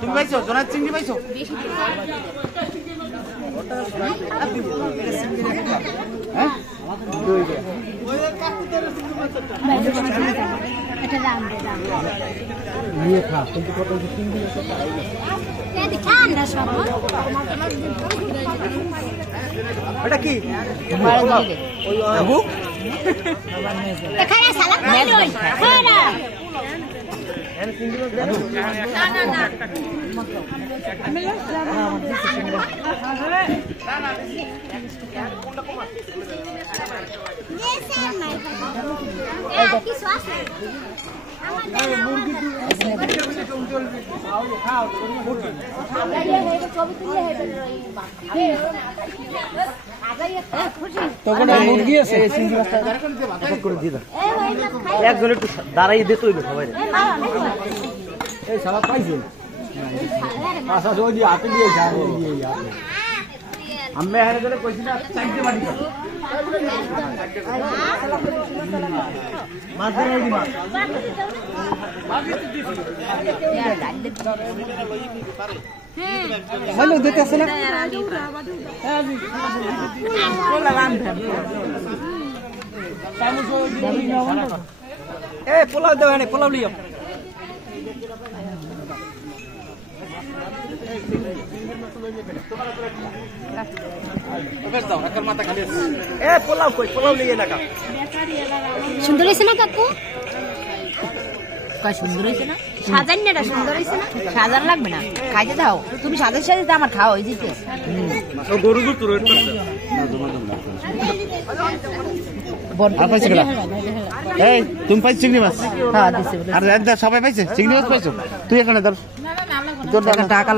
তুমি পাইছো জোনার চিংড়ি পাইছো এটা কি মুরগি আছে একজন একটু দাঁড়াই দিতে হইবে সবাই এই সালা পাইছেন আচ্ছা যদি হাতে দিয়ে আমি এখানে ধরে কইছি না চারটে বাড়ি মাছ ধরে দি মাছ হ্যালো দিতেছ না এ পোলাও দাও এনে পোলাও লিও এ পোলাও কই পোলাও লিয়ে না কা সুন্দর হইছে না কাকু কয় সুন্দর হইছে না সাজান না সুন্দর হইছে না সাজান লাগবে না খাইতে দাও তুমি সাজার সাথে আমার খাও হই দিতে ও গরু গরু রোড করছে এই তুমি পাইছ চিংড়ি মাছ হ্যাঁ দিছে আর সবাই পাইছে চিংড়ি মাছ পাইছো তুই এখানে ধর টাকা